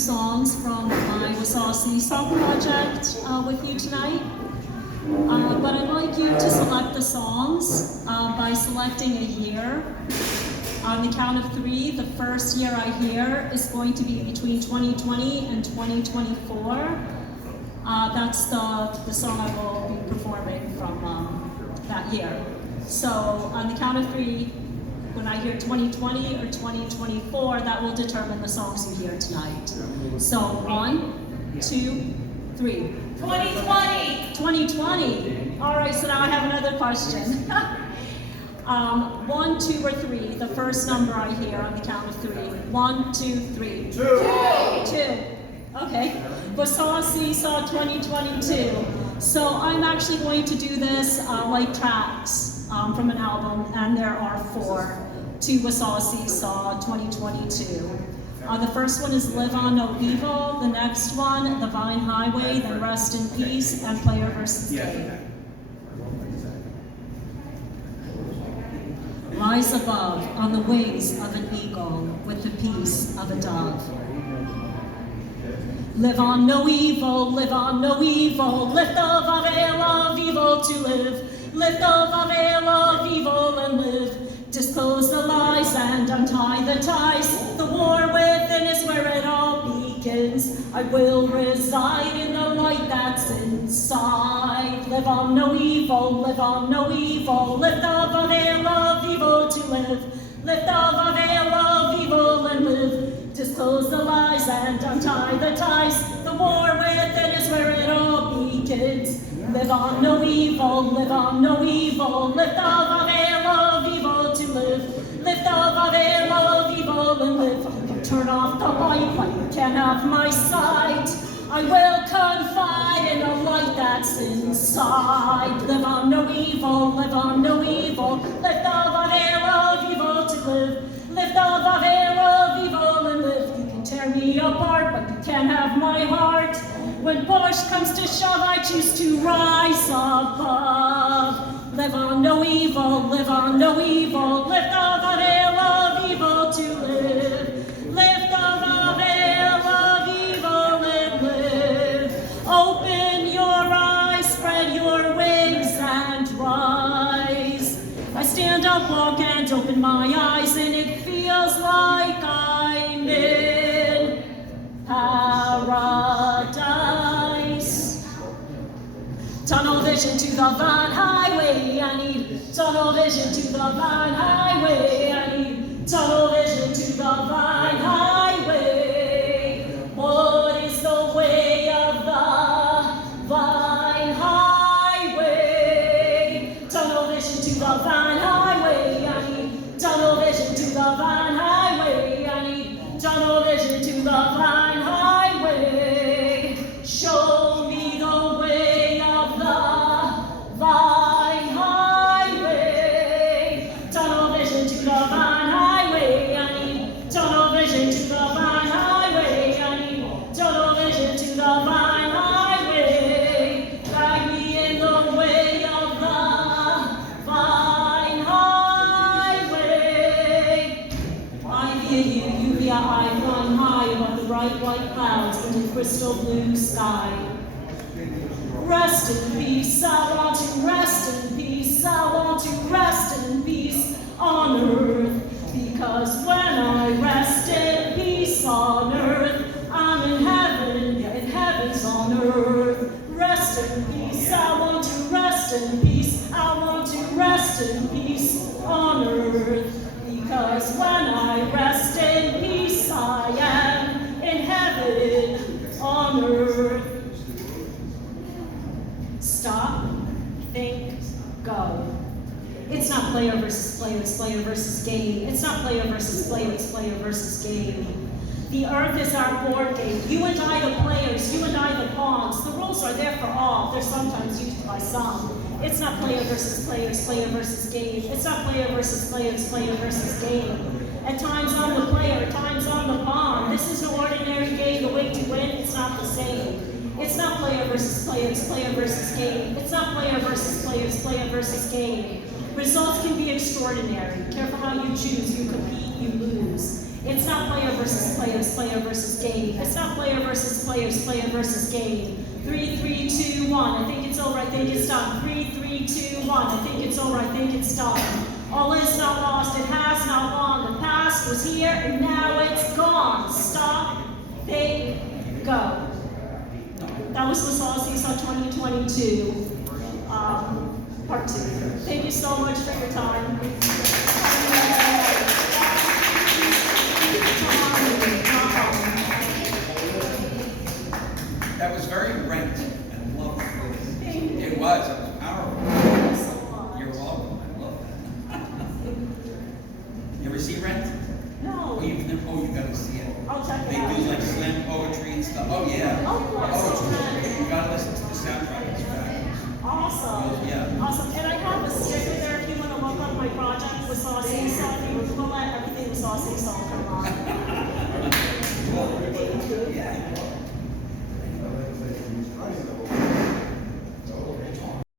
songs from my WASSAWSEESAW project with you tonight. But I'd like you to select the songs by selecting a year. On the count of 3, the first year I hear is going to be between 2020 and 2024. That's the song I will be performing from that year. So on the count of 3, when I hear 2020 or 2024, that will determine the songs you hear tonight. So 1, 2, 3. 2020! 2020. All right, so now I have another question. 1, 2, or 3, the first number I hear on the count of 3. 1, 2, 3. 2! 2. Okay. WASSAWSEESAW 2022. So I'm actually going to do this like tracks from an album, and there are 4 to WASSAWSEESAW 2022. The first one is Live On No Evil, the next one, The Vine Highway, then Rest in Peace, and Player vs. Game. Rise above on the wings of an eagle with the peace of a dove. Live on no evil, live on no evil, lift the veil of evil to live. Lift the veil of evil and live. Dispose the lies and untie the ties. The war within is where it all begins. I will reside in the light that's inside. Live on no evil, live on no evil. Lift the veil of evil to live. Lift the veil of evil and live. Dispose the lies and untie the ties. The war within is where it all begins. Live on no evil, live on no evil. Lift the veil of evil to live. Lift the veil of evil and live. You can turn off the light, but you can't have my sight. I will confide in a light that's inside. Live on no evil, live on no evil. Lift the veil of evil to live. Lift the veil of evil and live. You can tear me apart, but you can't have my heart. When push comes to shove, I choose to rise above. Live on no evil, live on no evil. Lift the veil of evil to live. Lift the veil of evil and live. Open your eyes, spread your wings and rise. I stand up, walk and open my eyes, and it feels like I'm in paradise. Tunnel vision to the Vine Highway, I need tunnel vision to the Vine Highway, I need tunnel vision to the Vine Highway. What is the way of the Vine Highway? Tunnel vision to the Vine Highway, I need tunnel vision to the Vine Highway, I need tunnel vision to the Vine Highway. Show me the way of the Vine Highway. Tunnel vision to the Vine Highway, I need tunnel vision to the Vine Highway, I need tunnel vision to the Vine Highway. Guide me in the way of the Vine Highway. I hear you, I flying high above the bright white clouds into crystal blue sky. Rest in peace, I want to rest in peace, I want to rest in peace on earth. Because when I rest in peace on earth, I'm in heaven, and heaven's on earth. Rest in peace, I want to rest in peace, I want to rest in peace on earth. Because when I rest in peace, I am in heaven on earth. Stop, think, go. It's not player versus player, it's player versus game. It's not player versus player, it's player versus game. The earth is our board game. You and I the players, you and I the pawns. The rules are there for all. They're sometimes used by some. It's not player versus player, it's player versus game. It's not player versus player, it's player versus game. At times I'm the player, at times I'm the pawn. This is no ordinary game. The way to win, it's not the same. It's not player versus player, it's player versus game. It's not player versus player, it's player versus game. Results can be extraordinary. Careful how you choose, you compete, you lose. It's not player versus players, player versus game. It's not player versus players, player versus game. 3, 3, 2, 1. I think it's over, I think it's done. 3, 3, 2, 1. I think it's over, I think it's done. All is not lost, it has not gone. The past was here and now it's gone. Stop, think, go. That was WASSAWSEESAW 2022, part 2. Thank you so much for your time. That was very ranked.